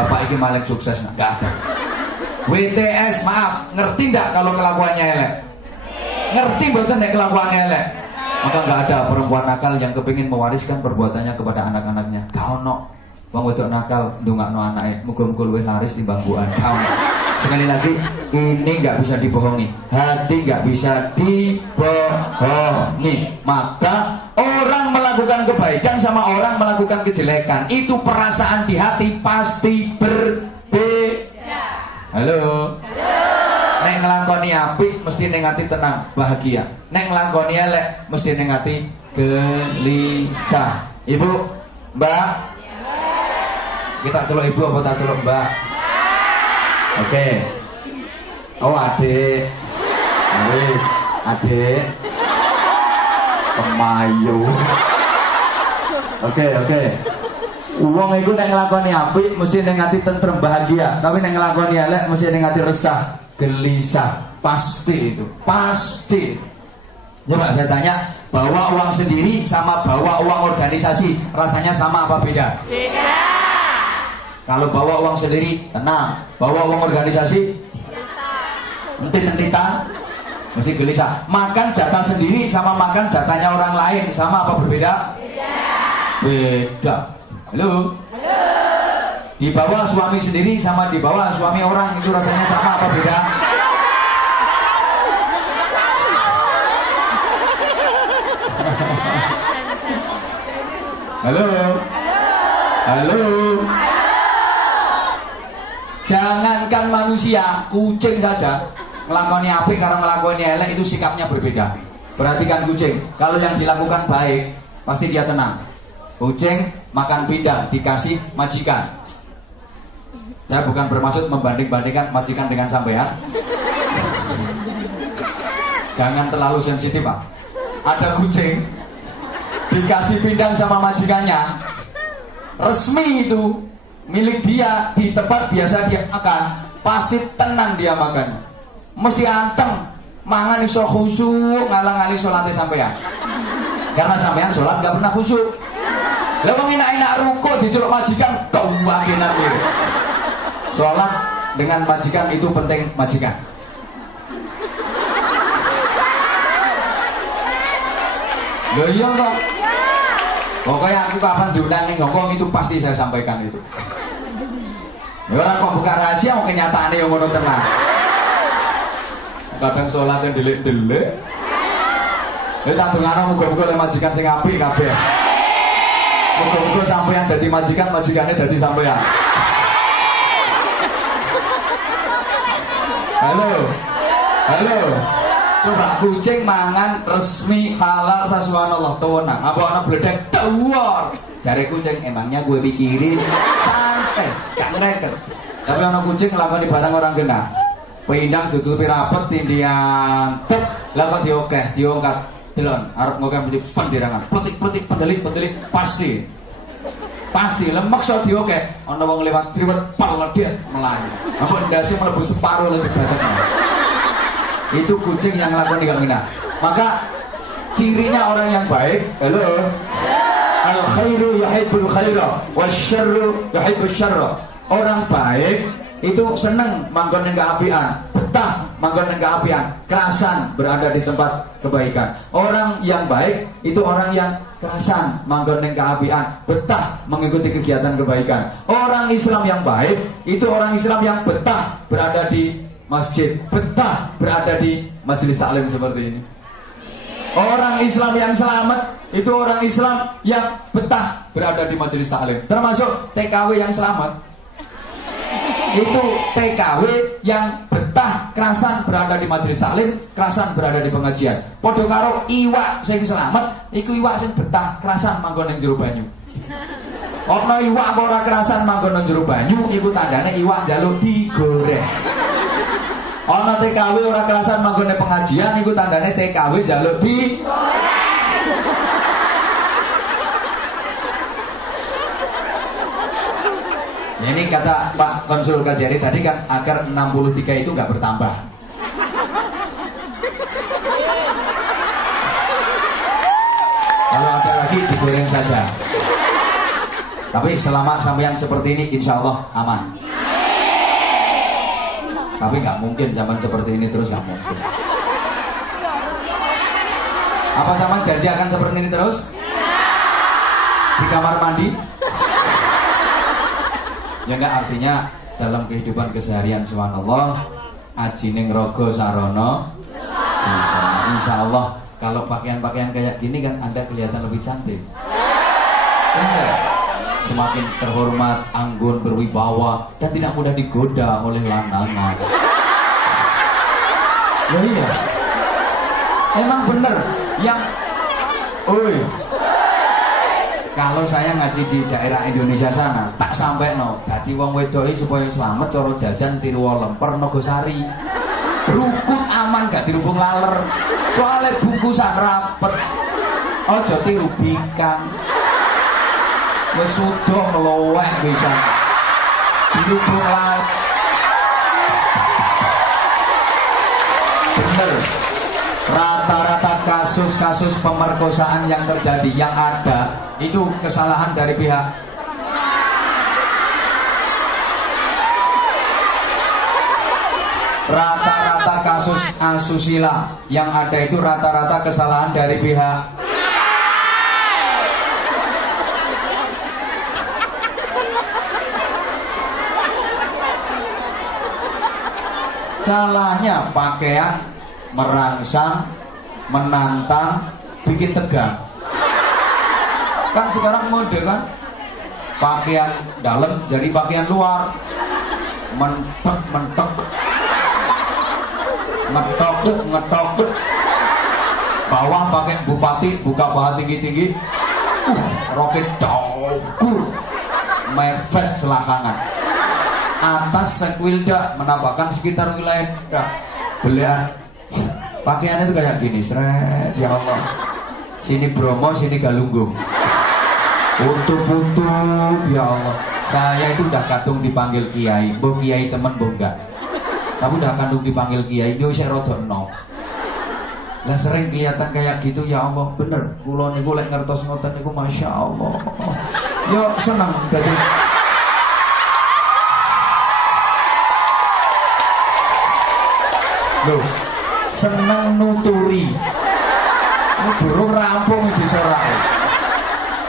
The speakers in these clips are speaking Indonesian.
bapak ini maling sukses, nah, gak ada. WTS, maaf, ngerti ndak kalau kelakuannya elek? Ngerti betul nek kelakuannya elek? Maka nggak ada perempuan nakal yang kepingin mewariskan perbuatannya kepada anak-anaknya. Kau no, bang wedok nakal, ndongakno anake, muga-muga luwih laris timbang buan. Kau. Sekali lagi, ini nggak bisa dibohongi. Hati nggak bisa dibohongi. Maka orang melakukan kebaikan sama orang melakukan kejelekan, itu perasaan di hati pasti berbeda. Halo. Nek ngelakoni apik mesti ning ati tenang, bahagia. Nek ngelakoni elek mesti ning ati gelisah. Ibu, Mbak. Kita celuk ibu apa tak celuk Mbak? Oke. Oh, adik. Wis, adik. Kemayu. Oke. Wong iku nek nglakoni apik mesti ning ati tentrem bahagia, tapi nek nglakoni elek mesti ning ati resah, gelisah. Pasti itu, pasti. Coba saya tanya, bawa uang sendiri sama bawa uang organisasi rasanya sama apa beda? Beda. Kalau bawa uang sendiri tenang, bawa uang organisasi entit-entitan mesti gelisah. Makan jatah sendiri sama makan jatahnya orang lain sama apa berbeda? Beda. Halo. Dibawa suami sendiri sama dibawa suami orang itu rasanya sama apa beda? Halo. Jangankan manusia, kucing saja ngelakoni apik karo ngelakoni elek itu sikapnya berbeda. Perhatikan kucing, kalau yang dilakukan baik pasti dia tenang. Kucing makan pindang dikasih majikan. Saya bukan bermaksud membanding-bandingkan majikan dengan sampean. Jangan terlalu sensitif, Pak. Ada kucing dikasih pindang sama majikannya, resmi itu milik dia, di tempat biasa dia makan, pasti tenang dia makan. Mesti anteng, mangan iso khusyuk, ngalang-ngali sholatnya sampean. Karena sampean sholat gak pernah khusyuk. Lah wong enak-enak ruko diceluk majikan kewakilan dia. Sholat dengan majikan itu penting majikan. Loh iya kok. Pokoknya aku kapan diundang ning Hongkong itu pasti saya sampaikan itu. Ya orang kok buka rahasia mau kenyataannya yang ngono tenang. Kadang sholat yang delik-delik. Ya tak dongano muga-muga oleh majikan sing apik kabeh. Muga-muga sampeyan dadi majikan, majikannya dadi sampeyan. Halo. Coba kucing mangan resmi halal sasuwanallah tuwenang. Apa ana bledek tuwor. Jare kucing emangnya gue pikirin santai, gak ngereket. Tapi ana kucing nglakoni barang orang kena. Pindang ditutupi rapet tindian tep, lah kok diokeh, diongkat. Delon arep ngokeh mesti pendirangan. Pletik pendelik pasti. Pasti lemak so diokeh. Ana wong lewat sriwet peledek melayu. Ampun ndase mlebu separo lagi badannya. Itu kucing yang ngelakuin gak ngena. Maka cirinya orang yang baik, halo, al khairu yuhibbul khaira wasyarru yuhibbus syarra. Orang baik itu seneng manggon ning keapian, betah manggon ning keapian, kerasan berada di tempat kebaikan. Orang yang baik itu orang yang kerasan manggon ning keapian, betah mengikuti kegiatan kebaikan. Orang Islam yang baik itu orang Islam yang betah berada di masjid, betah berada di majelis taklim seperti ini. Orang Islam yang selamat itu orang Islam yang betah berada di majelis taklim. Termasuk TKW yang selamat. Itu TKW yang betah kerasan berada di majelis taklim, kerasan berada di pengajian. Padha karo iwak sing selamat, iku iwak sing betah kerasan manggon ning jero banyu. Ana iwak ora kerasan manggon ning jero banyu, iku tandane iwak njaluk digoreng. Ana TKW ora kerasan manggone pengajian iku tandane TKW njaluk di. Ini kata Pak Konsul Kajari tadi kan agar 63 itu nggak bertambah. Kalau ada lagi digoreng saja. Tapi selama sampean seperti ini insya Allah aman. Tapi nggak mungkin zaman seperti ini terus, nggak mungkin. Apa sama janji akan seperti ini terus? Di kamar mandi? Ya enggak, artinya dalam kehidupan keseharian subhanallah ajining rogo sarono. Insya Allah kalau pakaian-pakaian kayak gini kan Anda kelihatan lebih cantik. Benar. Semakin terhormat, anggun, berwibawa dan tidak mudah digoda oleh lanangan. Ya iya. Emang bener yang kalau saya ngaji di daerah Indonesia sana tak sampai no dadi wong wedok supaya selamat coro jajan tiru lemper Nogosari rukun aman gak dirubung laler soalnya bungkusan rapet ojo tiru bikang wis sudah meloweh bisa dirubung laler. Bener, rata-rata kasus-kasus pemerkosaan yang terjadi yang ada itu kesalahan dari pihak rata-rata kasus asusila yang ada itu rata-rata kesalahan dari pihak salahnya pakaian merangsang, menantang, bikin tegang. Kan sekarang mode kan pakaian dalam jadi pakaian luar, mentok ngetok bawah pakai bupati buka paha tinggi roket daukur mefet selakangan atas sekwilda menampakkan sekitar wilayah belian pakaiannya itu kayak gini seret ya Allah sini Bromo sini Galunggung putu ya Allah saya itu udah kadung dipanggil kiai boh kiai temen boh enggak tapi udah kadung dipanggil kiai dia saya rodok no lah sering kelihatan kayak gitu ya Allah bener kula niku lek ngertos ngoten niku Masya Allah yo seneng jadi loh seneng nuturi durung rampung di sorak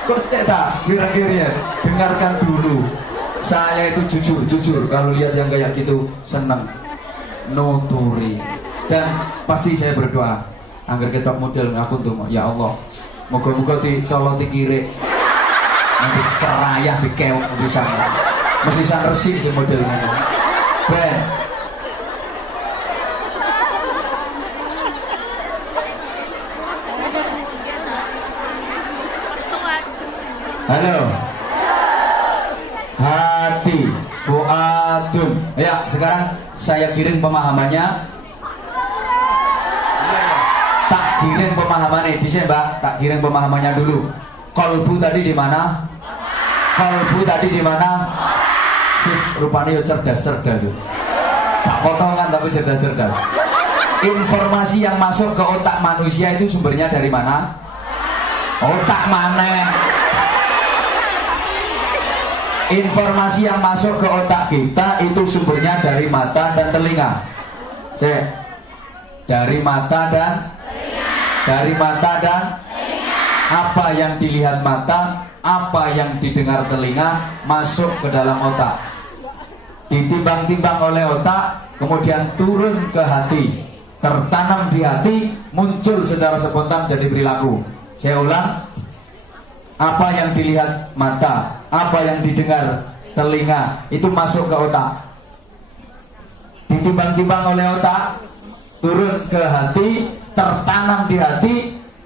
kok tak kira-kira dengarkan dulu saya itu jujur kalau lihat yang kayak gitu seneng nuturi dan pasti saya berdoa agar kita model aku tuh ya Allah moga-moga dicoloti kiri nanti kerayah dikewok bisa mesti san resik si modelnya ben. Halo. Hati, fuadun. Ya, sekarang saya kirim pemahamannya. Tak kirim pemahamannya di sini, Mbak. Tak kirim pemahamannya dulu. Kolbu tadi di mana? Kolbu tadi di mana? Rupanya cerdas. Tak potongan tapi cerdas. Informasi yang masuk ke otak manusia itu sumbernya dari mana? Otak mana? Informasi yang masuk ke otak kita itu sumbernya dari mata dan telinga. Dari mata dan apa yang dilihat mata, apa yang didengar telinga masuk ke dalam otak. Ditimbang-timbang oleh otak, kemudian turun ke hati, tertanam di hati, muncul secara spontan jadi perilaku. Saya ulang. Apa yang dilihat mata, apa yang didengar telinga itu masuk ke otak, ditimbang-timbang oleh otak, turun ke hati, tertanam di hati,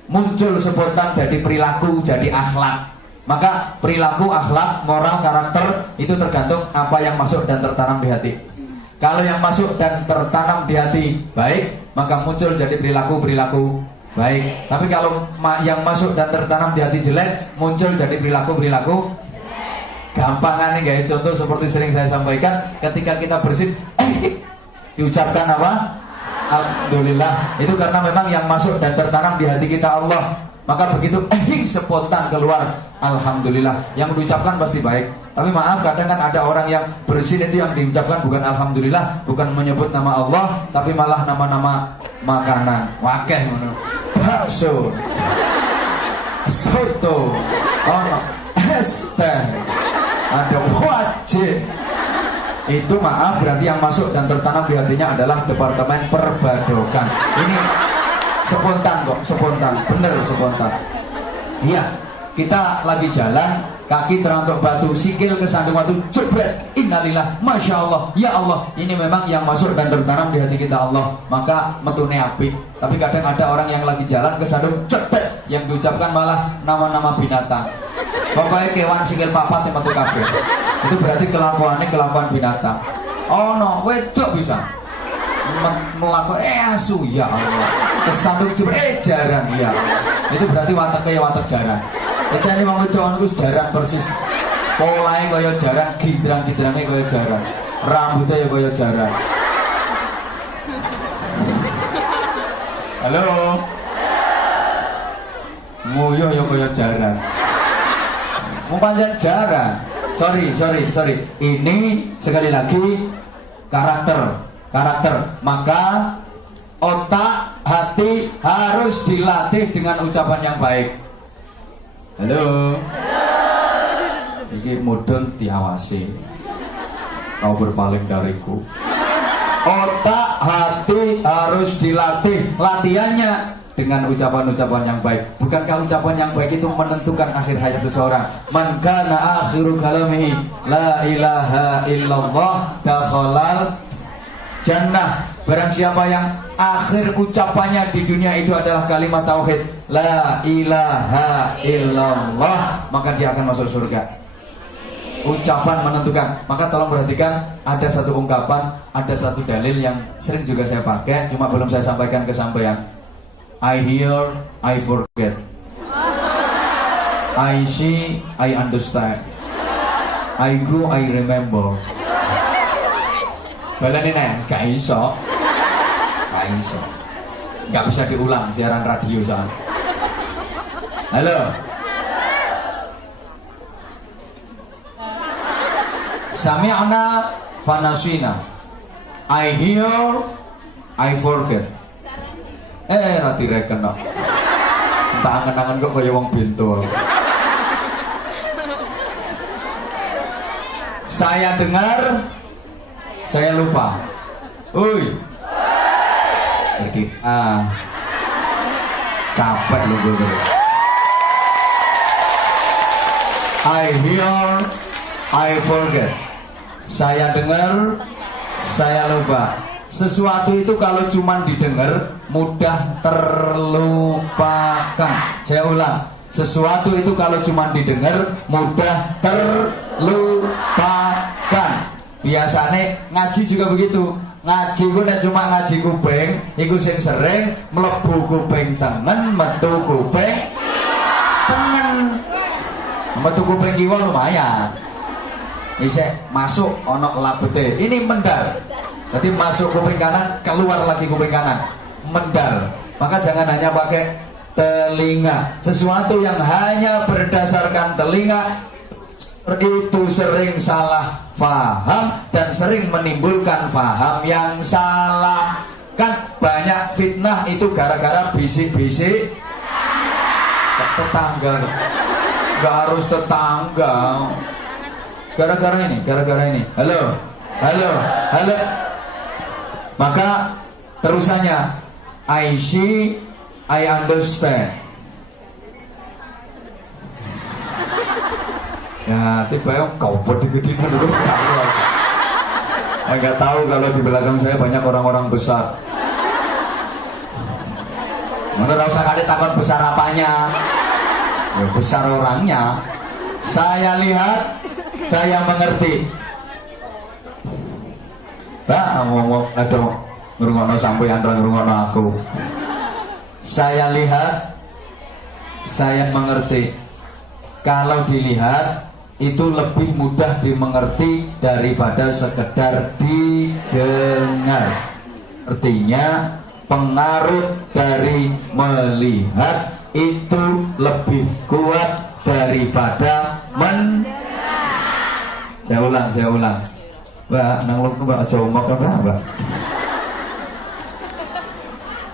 muncul spontan jadi perilaku, jadi akhlak. Maka perilaku, akhlak, moral, karakter itu tergantung apa yang masuk dan tertanam di hati. Kalau yang masuk dan tertanam di hati baik, maka muncul jadi perilaku baik. Tapi kalau yang masuk dan tertanam di hati jelek, muncul jadi perilaku gampangannya gaya contoh seperti sering saya sampaikan, ketika kita bersin diucapkan apa? Alhamdulillah. Itu karena memang yang masuk dan tertanam di hati kita Allah. Maka begitu spontan keluar alhamdulillah. Yang diucapkan pasti baik. Tapi maaf, kadang kan ada orang yang bersin itu yang diucapkan bukan alhamdulillah, bukan menyebut nama Allah, tapi malah nama-nama makanan. Wakeh ngono. Bakso. Soto. Ono es teh. Ada wajib. Itu maaf, berarti yang masuk dan tertanam di hatinya adalah departemen perbadokan. Ini spontan kok, spontan, bener spontan. Iya, kita lagi jalan, kaki terantuk batu, sikil kesandung batu, jebret, innalillah, masya Allah, ya Allah. Ini memang yang masuk dan tertanam di hati kita Allah, maka metune apik. Tapi kadang ada orang yang lagi jalan kesandung jebret, yang diucapkan malah nama-nama binatang. Pokoknya kewan sikil papat yang metu kabeh. Itu berarti kelakuannya kelakuan binatang. Oh no, wedok bisa melakukan asu, ya Allah. Kesandung jebret jaran, ya. Itu berarti wataknya watak jaran. Itu ini mau ngecon itu jaran persis. Polanya kaya jaran, gidrang-gidrangnya kaya jaran, rambutnya ya kaya jaran. Halo. Nguyuh ya kaya jaran. Mau panjang jaran. Sorry. Ini sekali lagi karakter. Maka otak, hati harus dilatih dengan ucapan yang baik. Halo. Iki mudun diawasi. Kau berpaling dariku. Otak, hati harus dilatih. Latihannya dengan ucapan-ucapan yang baik. Bukankah ucapan yang baik itu menentukan akhir hayat seseorang? Man kana akhiru kalamihi la ilaha illallah dakhalal jannah. Barang siapa yang akhir ucapannya di dunia itu adalah kalimat tauhid la ilaha illallah, maka dia akan masuk surga. Ucapan menentukan. Maka tolong perhatikan, ada satu ungkapan, ada satu dalil yang sering juga saya pakai, cuma belum saya sampaikan ke sampean. I hear, I forget. I see, I understand. I go, I remember. Balane nek gak iso. Gak bisa diulang siaran radio soalnya. Halo. Sami'na fanasina. I hear, I forget. Rati reken kok. Tak angen-angen kok kaya wong bento. Saya dengar, saya lupa. Uy. Pergi. Capek lu gue. I hear, I forget. Saya dengar, saya lupa. Sesuatu itu kalau cuma didengar mudah terlupakan. Saya ulang. Sesuatu itu kalau cuma didengar mudah terlupakan. Biasanya ngaji juga begitu. Ngaji ku nek cuma ngaji kuping, iku sing sering mlebu kuping tengen, metu kuping tengen. Metu kuping kiwa lumayan. Isek masuk ono labete. Ini mendal. Jadi masuk kuping kanan, keluar lagi kuping kanan. Mendal. Maka jangan hanya pakai telinga. Sesuatu yang hanya berdasarkan telinga itu sering salah faham dan sering menimbulkan faham yang salah. Kan banyak fitnah itu gara-gara bisik-bisik tetangga. Gak harus tetangga. Gara-gara ini. Halo. Maka terusannya I see, I understand. Ya, tiba-tiba kau gede-gedein dulu. Enggak tahu kalau di belakang saya banyak orang-orang besar. Mana usah kali takut besar apanya? Ya, besar orangnya. Saya lihat, saya mengerti. Mbak, ngomong ada ngrungokno sampeyan ra ngrungokno aku. Saya lihat, saya mengerti. Kalau dilihat itu lebih mudah dimengerti daripada sekedar didengar. Artinya pengaruh dari melihat itu lebih kuat daripada Saya ulang. Mbak, nang lu mbak aja omong apa mbak?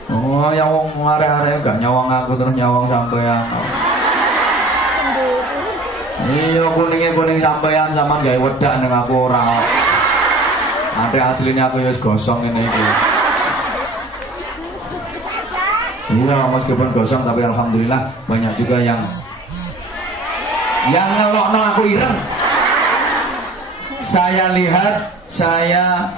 Oh, yang wong arek-arek gak nyawang aku terus nyawang sampean. Iya, kuning sampean sampean gawe wedak ning aku ora. Ate aslinya aku wis gosong ngene iki. Iya, meskipun gosong tapi alhamdulillah banyak juga yang ngelokno aku ireng. Saya lihat, saya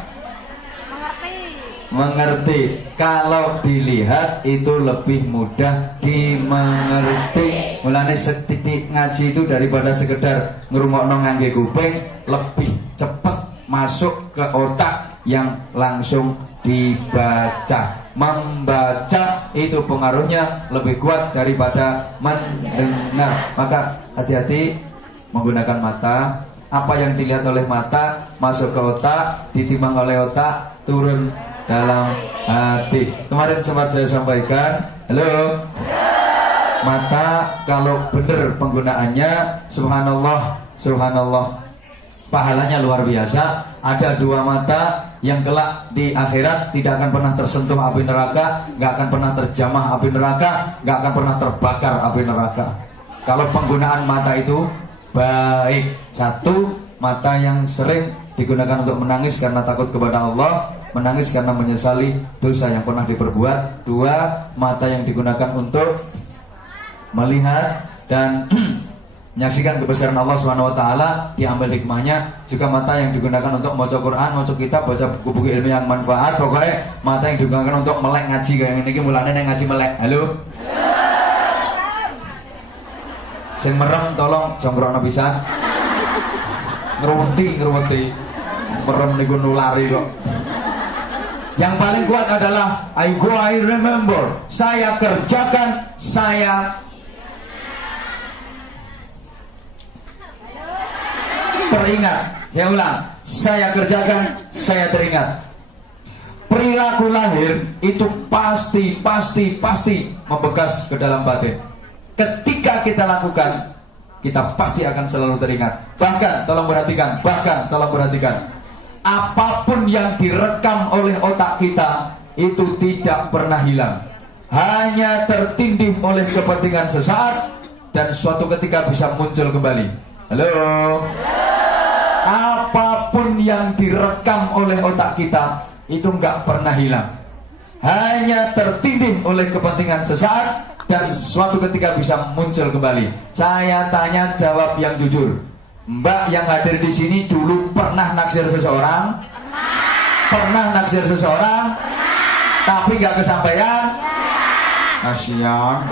mengerti. Kalau dilihat itu lebih mudah dimengerti. Mulane setitik ngaji itu daripada sekedar ngrungokno ngangge kuping, lebih cepat masuk ke otak yang langsung dibaca. Membaca itu pengaruhnya lebih kuat daripada mendengar. Maka hati-hati menggunakan mata. Apa yang dilihat oleh mata masuk ke otak, ditimbang oleh otak, turun dalam hati. Kemarin sempat saya sampaikan, halo, mata kalau benar penggunaannya, subhanallah, pahalanya luar biasa. Ada dua mata yang kelak di akhirat tidak akan pernah tersentuh api neraka, nggak akan pernah terjamah api neraka, nggak akan pernah terbakar api neraka. Kalau penggunaan mata itu baik. Satu, mata yang sering digunakan untuk menangis karena takut kepada Allah, menangis karena menyesali dosa yang pernah diperbuat. Dua, mata yang digunakan untuk melihat dan menyaksikan kebesaran Allah Subhanahu wa taala, diambil hikmahnya. Juga mata yang digunakan untuk baca Quran, baca kitab, baca buku-buku ilmu yang manfaat. Pokoknya mata yang digunakan untuk melek ngaji kayak ini mulane nek ngaji melek. Halo. Sing merem tolong jongkrokno pisan. Ngeruweti. Merem niku nulari kok. Yang paling kuat adalah I remember. Saya kerjakan, saya teringat. Saya ulang, saya kerjakan, saya teringat. Perilaku lahir itu pasti membekas ke dalam batin. Ketika kita lakukan, kita pasti akan selalu teringat. Bahkan tolong perhatikan, apapun yang direkam oleh otak kita itu tidak pernah hilang, hanya tertindih oleh kepentingan sesaat dan suatu ketika bisa muncul kembali. Halo. Apapun yang direkam oleh otak kita itu nggak pernah hilang, hanya tertindih oleh kepentingan sesaat dan suatu ketika bisa muncul kembali. Saya tanya, jawab yang jujur. Mbak yang hadir di sini dulu pernah naksir seseorang? Pernah naksir seseorang? Tapi nggak kesampaian? Kasihan.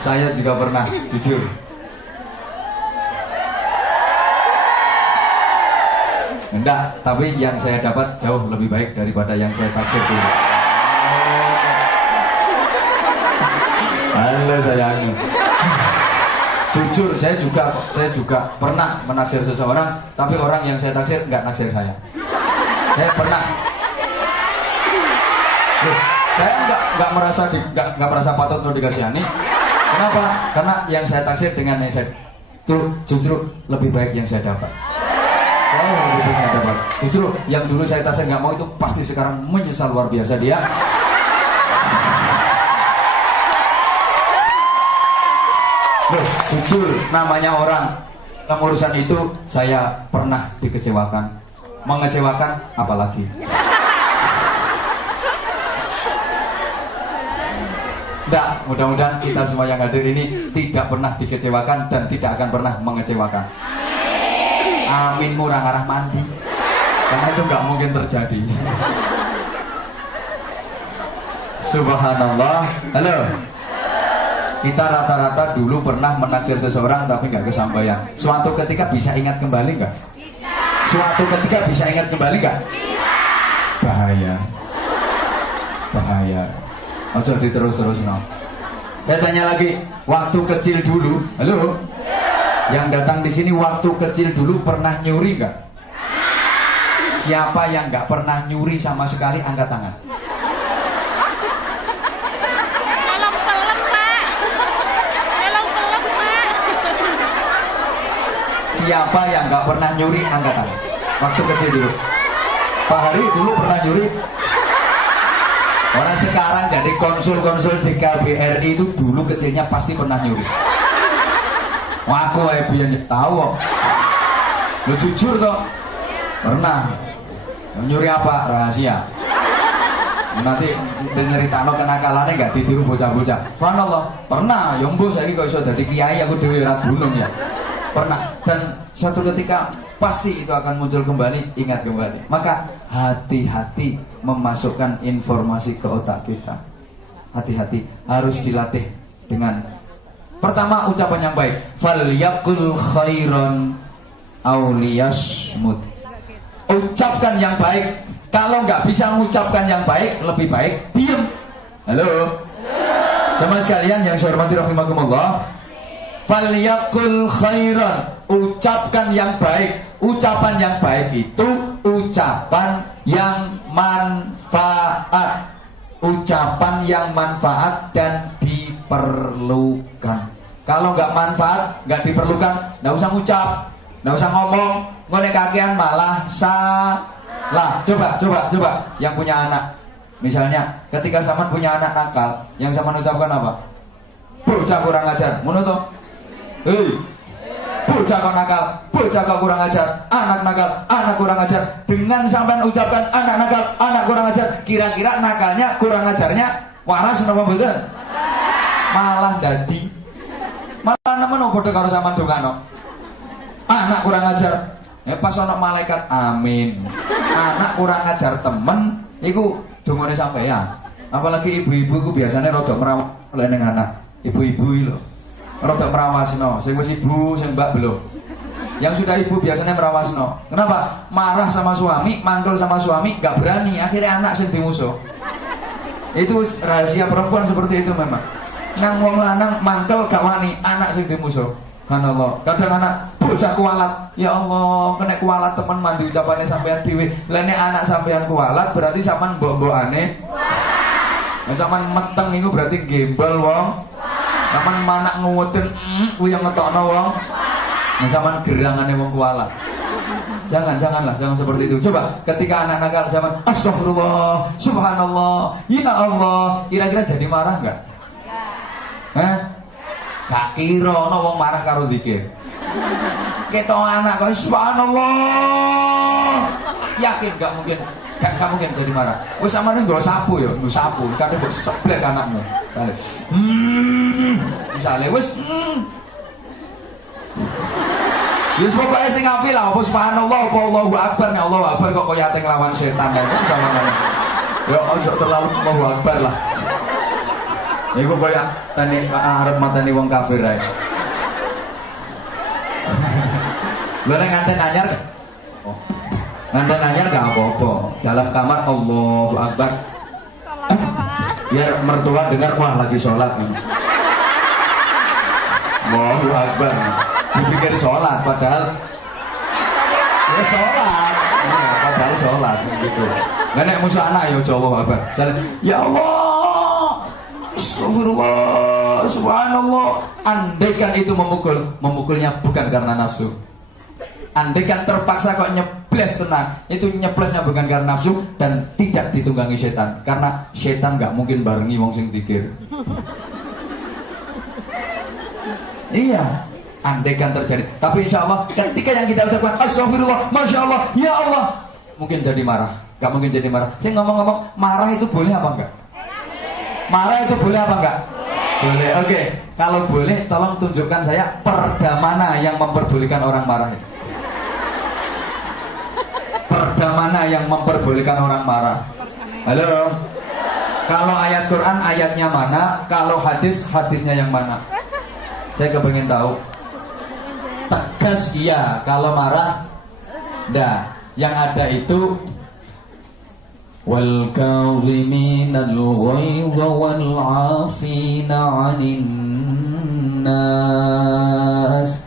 Saya juga pernah, jujur. Enggak, tapi yang saya dapat jauh lebih baik daripada yang saya taksir dulu. Halo sayang. Jujur, saya juga pernah menaksir seseorang, tapi orang yang saya taksir nggak naksir saya. Saya pernah. Saya nggak merasa patut untuk dikasihani. Kenapa? Karena yang saya taksir dengan yang saya itu justru lebih baik yang saya dapat. Oh, lebih baik yang dapat. Justru yang dulu saya taksir nggak mau itu pasti sekarang menyesal luar biasa dia. Loh, jujur, namanya orang dalam urusan itu saya pernah dikecewakan, mengecewakan apalagi. Enggak, mudah-mudahan kita semua yang hadir ini tidak pernah dikecewakan dan tidak akan pernah mengecewakan. Amin murah arah mandi, karena itu nggak mungkin terjadi. Subhanallah. Halo. Kita rata-rata dulu pernah menaksir seseorang tapi nggak kesampaian. Suatu ketika bisa ingat kembali nggak? Suatu ketika bisa ingat kembali nggak? Bahaya. Ojo diterus-terus no. Saya tanya lagi, waktu kecil dulu, halo? Yang datang di sini waktu kecil dulu pernah nyuri nggak? Siapa yang nggak pernah nyuri sama sekali angkat tangan? Siapa yang nggak pernah nyuri angkat tangan? Waktu kecil dulu. Pak Hari dulu pernah nyuri. Orang sekarang jadi konsul-konsul di KBRI itu dulu kecilnya pasti pernah nyuri. Wah, aku biar tahu kok. Lu jujur kok. Pernah. Nyuri apa? Rahasia. Nanti nyeritakno kenakalannya nggak ditiru bocah-bocah. Subhanallah. Pernah. Yang mbok saiki kok iso dadi kiai aku dhewe ra gunung ya. Pernah. Dan satu ketika pasti itu akan muncul kembali, ingat kembali. Maka hati-hati memasukkan informasi ke otak kita. Hati-hati, harus dilatih dengan pertama ucapan yang baik. Falyaqul khairan aw liyasmut. Ucapkan yang baik. Kalau nggak bisa mengucapkan yang baik, lebih baik diam. Halo. Jemaah sekalian yang saya hormati rahimakumullah. Falyaqul khairan. Ucapkan yang baik. Ucapan yang baik itu ucapan yang manfaat. Ucapan yang manfaat dan diperlukan. Kalau nggak manfaat, nggak diperlukan, nggak usah ngucap, nggak usah ngomong. Ngone kakean malah salah. Coba. Yang punya anak, misalnya ketika zaman punya anak nakal, yang zaman ucapkan apa? Bocah kurang ajar, ngono toh? Hei, bocah kok nakal, bocah kok kurang ajar, anak nakal, anak kurang ajar. Dengan sampean ucapkan anak nakal, anak kurang ajar, kira-kira nakalnya, kurang ajarnya waras napa mboten? Malah dadi malah nemen padha karo sampean dongano. Anak kurang ajar. Ya pas ana malaikat amin. Anak kurang ajar temen iku dongane sampean. Apalagi ibu-ibu ku biasanya rada merawat ning anak. Ibu-ibu iki lho. Rada merawasno, sing wis ibu, sing mbak belum. Yang sudah ibu biasanya merawasno. Kenapa? Marah sama suami, mangkel sama suami, gak berani, akhirnya anak sing dimusuh. Itu rahasia perempuan seperti itu memang. Nang wong lanang mangkel gak wani, anak sing dimusuh. Subhanallah. Kadang anak bocah kualat. Ya Allah, kena kualat teman mandi ucapannya sampean dhewe. Lah nek anak sampean kualat berarti sampean mbok-mbokane. Nek sampean meteng iku berarti gembel wong. Sampean manak nguwetin kuwi yang ngetokno wong. Nek sampean gerangane wong kualat. Jangan seperti itu. Coba ketika anak nakal sampean astagfirullah, subhanallah, ya Allah, kira-kira jadi marah enggak? Hah? Gak kira ana wong marah karo zikir. Ketok anak kok subhanallah. Yakin gak mungkin. Gak mungkin jadi marah. Wis sampeyan nggo sapu ya, nggo sapu. Kadang mbok seblek anakmu. Misale wis Yus pokoknya sing apik lah, apa subhanallah, apa Allahu Akbar. Nek Allahu Akbar kok koyo ate nglawan setan dan sama ngene. Ya ojo terlalu Allahu Akbar lah. Iku koyo tani arep mateni wong kafir ae. Lha nek nganten anyar. Nganten anyar gak apa-apa. Dalam kamar Allahu Akbar. Biar mertua dengar wah lagi sholat. Allahu Akbar. Dipikir sholat padahal ya sholat. Ya, padahal sholat gitu. Nenek musuh anak ya Allahu Akbar. Ya Allah. Astagfirullah, subhanallah. Andaikan itu memukulnya bukan karena nafsu. Andaikan terpaksa kok nyebles tenang, itu nyeblesnya bukan karena nafsu dan tidak ditunggangi setan. Karena setan gak mungkin barengi wong sing zikir. Iya, andaikan terjadi. Tapi insya Allah ketika yang kita ucapkan astagfirullah, masya Allah, ya Allah, mungkin jadi marah. Gak mungkin jadi marah. Saya ngomong-ngomong, marah itu boleh apa enggak? Marah itu boleh apa enggak? Boleh. Oke. Kalau boleh tolong tunjukkan saya perda mana yang memperbolehkan orang marah. Perda mana yang memperbolehkan orang marah? Halo. Kalau ayat Quran ayatnya mana? Kalau hadis hadisnya yang mana? Saya kepengen tahu. Tegas iya, kalau marah enggak. Yang ada itu wal kaziminal ghaidha wal 'afina 'anil nas.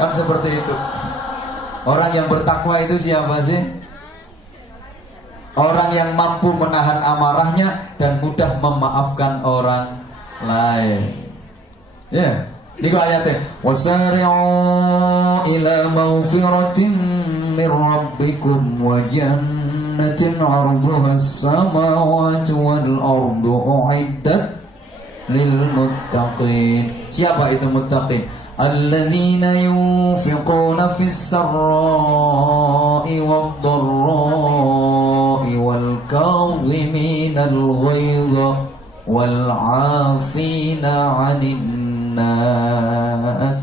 Kan seperti itu. Orang yang bertakwa itu siapa sih? Orang yang mampu menahan amarahnya dan mudah memaafkan orang lain. Ya, Niku ayatnya wasari'u ila maghfiratin min rabbikum wa jannatin 'arduha as-samawati wal ardu u'iddat lil muttaqin. Siapa itu muttaqin? Alladzina yunfiquna fis sarra'i wad dharra'i wal kadhiminal ghaidha wal 'afina 'anil nas.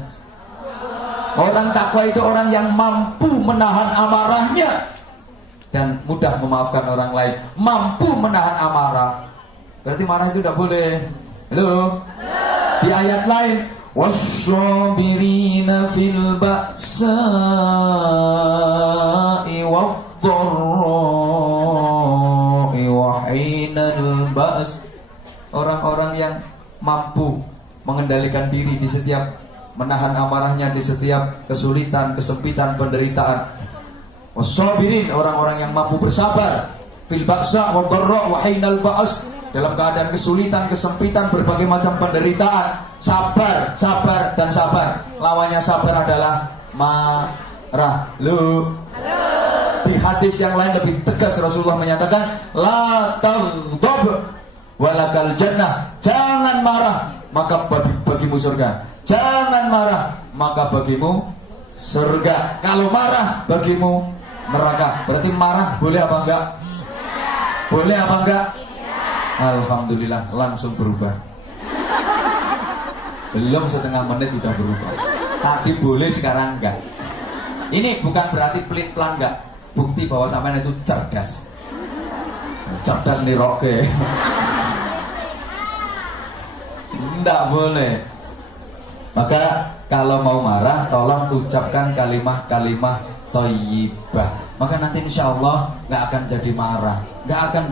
Orang takwa itu orang yang mampu menahan amarahnya dan mudah memaafkan orang lain. Mampu menahan amarah. Berarti marah itu tidak boleh. Halo? Di ayat lain, wasyabirina fil ba'sa'i wad-dharra'i wa hinal ba's. Orang-orang yang mampu mengendalikan diri di setiap menahan amarahnya di setiap kesulitan, kesempitan, penderitaan. Wassabirin, orang-orang yang mampu bersabar fil ba'sa wa dharra wa hinal ba's, dalam keadaan kesulitan, kesempitan, berbagai macam penderitaan. Sabar, sabar dan sabar. Lawannya sabar adalah marah. Halo. Di hadis yang lain lebih tegas Rasulullah menyatakan la taghdab walakal jannah. Jangan marah, maka bagimu surga. Jangan marah, maka bagimu surga. Kalau marah, bagimu neraka. Berarti marah boleh apa enggak? Boleh apa enggak? Alhamdulillah, langsung berubah. Belum setengah menit sudah berubah. Tadi boleh, sekarang enggak. Ini bukan berarti pelin-pelan enggak. Bukti bahwa sampean itu cerdas. Cerdas nih roke. Enggak boleh. Maka kalau mau marah, tolong ucapkan kalimat-kalimat thayyibah. Maka nanti insya Allah nggak akan jadi marah, nggak akan